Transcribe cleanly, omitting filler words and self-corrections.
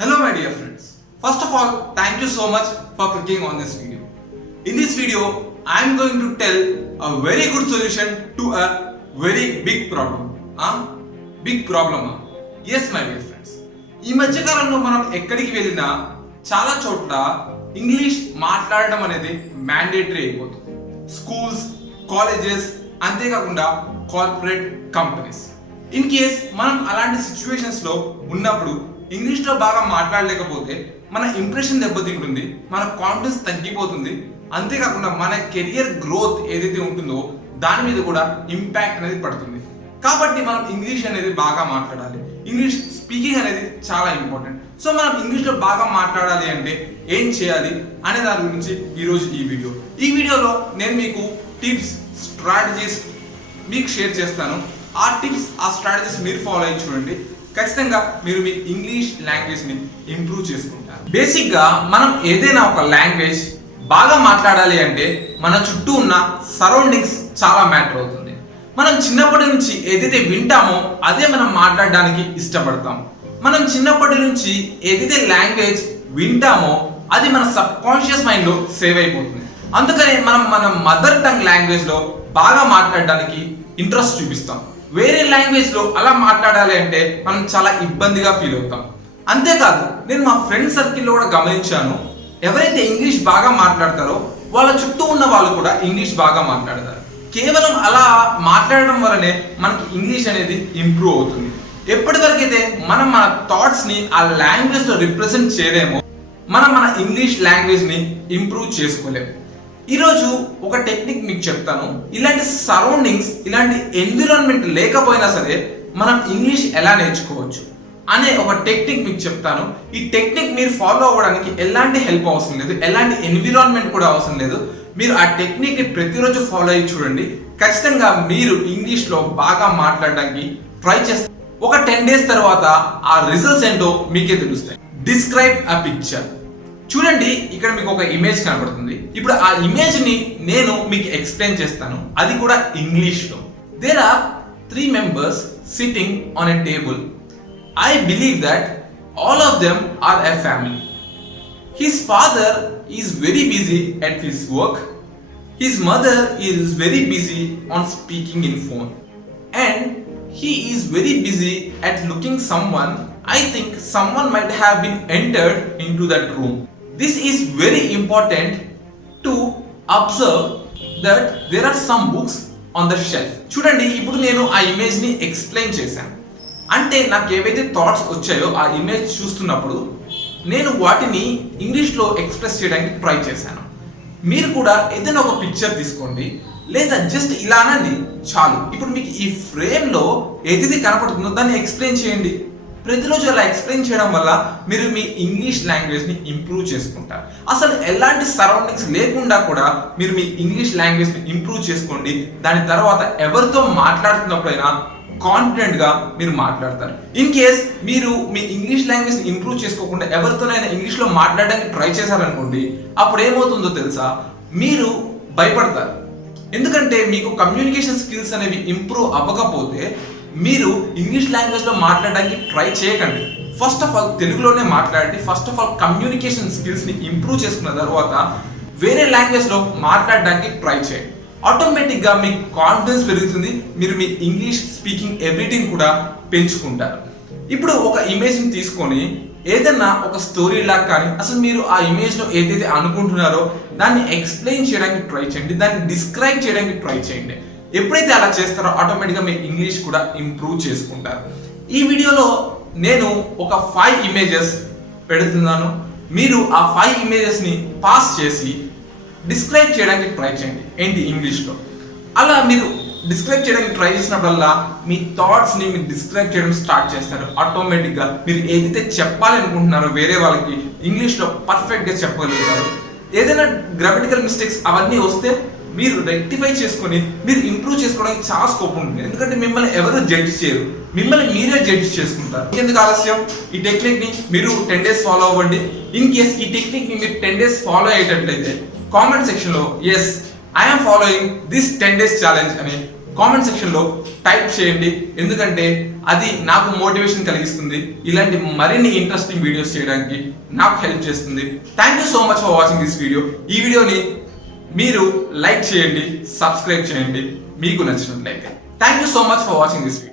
Hello my dear friends. First of all, thank you so much for clicking on this video. In this video, I am going to tell a very good solution to a very big problem. Big problem. Yes my dear friends. ఈ మధ్య కాలంలో మనం ఎక్కడికి వెళ్ళినా చాలా చోట్ల English మాట్లాడడం అనేది మ్యాండేటరీ అయిపోతుంది. స్కూల్స్, కాలేజెస్, అంతేకాకుండా కార్పొరేట్ కంపెనీస్. ఇన్ కేస్ మనం అలాంటి సిచ్యువేషన్స్ లో ఉన్నప్పుడు ఇంగ్లీష్ లో బాగా మాట్లాడలేకపోతే మన ఇంప్రెషన్ దెబ్బతింటుంది, మన కాన్ఫిడెన్స్ తగ్గిపోతుంది, అంతేకాకుండా మన కెరియర్ గ్రోత్ ఏదైతే ఉంటుందో దాని మీద కూడా ఇంపాక్ట్ అనేది పడుతుంది. కాబట్టి మనం ఇంగ్లీష్ అనేది బాగా మాట్లాడాలి. ఇంగ్లీష్ స్పీకింగ్ అనేది చాలా ఇంపార్టెంట్. సో మనం ఇంగ్లీష్ లో బాగా మాట్లాడాలి అంటే ఏం చేయాలి అనే దాని గురించి ఈరోజు ఈ వీడియోలో నేను మీకు టిప్స్, స్ట్రాటజీస్ మీకు షేర్ చేస్తాను. ఆ టిప్స్, ఆ స్ట్రాటజీస్ మీరు ఫాలో అయ్యి చూడండి. ఖచ్చితంగా మీరు మీ ఇంగ్లీష్ లాంగ్వేజ్ ని ఇంప్రూవ్ చేసుకుంటారు. బేసిక్ గా మనం ఏదైనా ఒక లాంగ్వేజ్ బాగా మాట్లాడాలి అంటే మన చుట్టూ ఉన్న సరౌండింగ్స్ చాలా మ్యాటర్ అవుతుంది. మనం చిన్నప్పటి నుంచి ఏదైతే వింటామో అదే మనం మాట్లాడడానికి ఇష్టపడతాం. మనం చిన్నప్పటి నుంచి ఏదైతే లాంగ్వేజ్ వింటామో అది మన సబ్ కాన్షియస్ మైండ్ లో సేవ్ అయిపోతుంది. అందుకని మనం మన మదర్ టంగ్ లాంగ్వేజ్ లో బాగా మాట్లాడడానికి ఇంట్రెస్ట్ చూపిస్తాం. వేరే లాంగ్వేజ్ లో అలా మాట్లాడాలి అంటే మనం చాలా ఇబ్బందిగా ఫీల్ అవుతాం. అంతేకాదు, నేను మా ఫ్రెండ్ సర్కిల్లో కూడా గమనించాను, ఎవరైతే ఇంగ్లీష్ బాగా మాట్లాడతారో వాళ్ళ చుట్టూ ఉన్న వాళ్ళు కూడా ఇంగ్లీష్ బాగా మాట్లాడతారు. కేవలం అలా మాట్లాడడం వల్లనే మనకి ఇంగ్లీష్ అనేది ఇంప్రూవ్ అవుతుంది. ఎప్పటివరకు అయితే మనం మన థాట్స్ ని ఆ లాంగ్వేజ్ లో రిప్రజెంట్ చేయలేమో మనం మన ఇంగ్లీష్ లాంగ్వేజ్ ని ఇంప్రూవ్ చేసుకోలేము. ఈరోజు ఒక టెక్నిక్ మీకు చెప్తాను. ఇలాంటి సరౌండింగ్స్, ఇలాంటి ఎన్విరాన్మెంట్ లేకపోయినా సరే మనం ఇంగ్లీష్ ఎలా నేర్చుకోవచ్చు అనే ఒక టెక్నిక్ మీకు చెప్తాను. ఈ టెక్నిక్ మీరు ఫాలో అవ్వడానికి ఎలాంటి హెల్ప్ అవసరం లేదు, ఎలాంటి ఎన్విరాన్మెంట్ కూడా అవసరం లేదు. మీరు ఆ టెక్నిక్ ని ప్రతిరోజు ఫాలో అయ్యి చూడండి. ఖచ్చితంగా మీరు ఇంగ్లీష్ లో బాగా మాట్లాడడానికి ట్రై చేస్తారు. ఒక 10 days తర్వాత ఆ రిజల్ట్స్ ఏంటో మీకే తెలుస్తాయి. Describe a picture. చూడండి, ఇక్కడ మీకు ఒక ఇమేజ్ కనబడుతుంది. ఇప్పుడు ఆ ఇమేజ్ ని నేను మీకు ఎక్స్ప్లెయిన్ చేస్తాను, అది కూడా ఇంగ్లీష్ లో. There are 3 members sitting on a table. I believe that all of them are a family. His father is very busy at his work. His mother is very busy on speaking in phone. And he is very busy at looking someone. I think someone might have been entered into that room. This is very important to observe that there are some books on the shelf. చూడండి, ఇప్పుడు నేను ఆ image ని explain చేశాను. అంటే నాకు ఏవైతే thoughts వచ్చాయో ఆ ఇమేజ్ చూస్తున్నప్పుడు నేను వాటిని ఇంగ్లీష్లో ఎక్స్ప్రెస్ చేయడానికి ట్రై చేశాను. మీరు కూడా ఏదైనా ఒక పిక్చర్ తీసుకోండి, లేదా జస్ట్ ఇలా అనండి చాలు. ఇప్పుడు మీకు ఈ ఫ్రేమ్లో ఏదైతే కనపడుతుందో దాన్ని ఎక్స్ప్లెయిన్ చేయండి. ప్రతిరోజు అలా ఎక్స్ప్లెయిన్ చేయడం వల్ల మీరు మీ ఇంగ్లీష్ లాంగ్వేజ్ని ఇంప్రూవ్ చేసుకుంటారు. అసలు ఎలాంటి సరౌండింగ్స్ లేకుండా కూడా మీరు మీ ఇంగ్లీష్ లాంగ్వేజ్ని ఇంప్రూవ్ చేసుకోండి. దాని తర్వాత ఎవరితో మాట్లాడుతున్నప్పుడైనా కాన్ఫిడెంట్ గా మీరు మాట్లాడతారు. ఇన్ కేస్ మీరు మీ ఇంగ్లీష్ లాంగ్వేజ్ ని ఇంప్రూవ్ చేసుకోకుండా ఎవరితోనైనా ఇంగ్లీష్ లో మాట్లాడడానికి ట్రై చేశారనుకోండి, అప్పుడు ఏమవుతుందో తెలుసా, మీరు భయపడతారు. ఎందుకంటే మీకు కమ్యూనికేషన్ స్కిల్స్ అనేవి ఇంప్రూవ్ అవ్వకపోతే మీరు ఇంగ్లీష్ లాంగ్వేజ్ లో మాట్లాడడానికి ట్రై చేయకండి. ఫస్ట్ ఆఫ్ ఆల్ తెలుగులోనే మాట్లాడండి. First of all communication skills ని ఇంప్రూవ్ చేసుకున్న తర్వాత వేరే లాంగ్వేజ్ లో మాట్లాడడానికి ట్రై చేయండి. ఆటోమేటిక్ గా మీకు కాన్ఫిడెన్స్ పెరుగుతుంది. మీరు మీ ఇంగ్లీష్ స్పీకింగ్ ఎబిలిటీని కూడా పెంచుకుంటారు. ఇప్పుడు ఒక ఇమేజ్ ని తీసుకొని ఏదైనా ఒక స్టోరీ లాగా కానీ అసలు మీరు ఆ ఇమేజ్ లో ఏదైతే అనుకుంటున్నారో దాన్ని ఎక్స్ప్లెయిన్ చేయడానికి ట్రై చేయండి, దాన్ని డిస్క్రైబ్ చేయడానికి ట్రై చేయండి. ఎప్పుడైతే అలా చేస్తారో ఆటోమేటిక్ గా మీ ఇంగ్లీష్ కూడా ఇంప్రూవ్ చేసుకుంటారు. ఈ వీడియోలో నేను ఒక 5 images పెడుతున్నాను. మీరు ఆ 5 images ని పాస్ చేసి డిస్క్రైబ్ చేయడానికి ట్రై చేయండి ఏంటి ఇంగ్లీష్లో. అలా మీరు డిస్క్రైబ్ చేయడానికి ట్రై చేసినప్పుడల్లా మీ థాట్స్ ని మీరు డిస్క్రైబ్ చేయడం స్టార్ట్ చేస్తారు. ఆటోమేటిక్ గా మీరు ఏదైతే చెప్పాలనుకుంటున్నారో వేరే వాళ్ళకి ఇంగ్లీష్లో పర్ఫెక్ట్ గా చెప్పగలుగుతారు. ఏదైనా గ్రామటికల్ మిస్టేక్స్ అవన్నీ వస్తే మీరు రెక్టిఫై చేసుకొని మీరు ఇంప్రూవ్ చేసుకోవడానికి చాలా స్కోప్ ఉంటుంది. ఎందుకంటే మిమ్మల్ని ఎవరు జడ్జ్ చేయరు, మిమ్మల్ని మీరే జడ్జ్ చేసుకుంటారు. ఎందుకు ఆలస్యం, ఈ టెక్నిక్ ని మీరు 10 days ఫాలో అవ్వండి. ఇన్ కేస్ ఈ టెక్నిక్ ని మీరు 10 days ఫాలో అయ్యేటట్లయితే కామెంట్ సెక్షన్ లో yes I am following this 10 days challenge అని కామెంట్ సెక్షన్ లో టైప్ చేయండి. ఎందుకంటే అది నాకు మోటివేషన్ కలిగిస్తుంది. ఇలాంటి మరిన్ని ఇంట్రెస్టింగ్ వీడియోస్ చేయడానికి నాకు హెల్ప్ చేస్తుంది. Thank you so much for watching this video. ఈ వీడియోని మీరు లైక్ చేయండి, సబ్స్క్రైబ్ చేయండి మీకు నచ్చినట్లయితే. Thank you so much for watching this video.